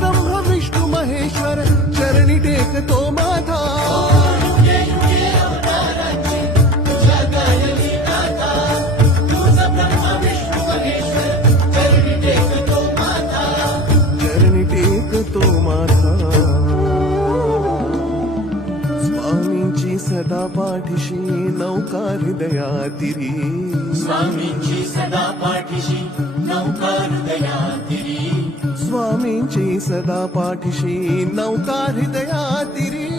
ब्रह्म विष्णू महेश्वर चरणी टेकतो माथा चरणी टेकतो माथा स्वामींची सदा पाठीशी नौका हृदयातिरी स्वामींची सदा पाठीशी नौका हृदयातिरी स्वामींची सदा पाठीशी नौका हृदयातिरी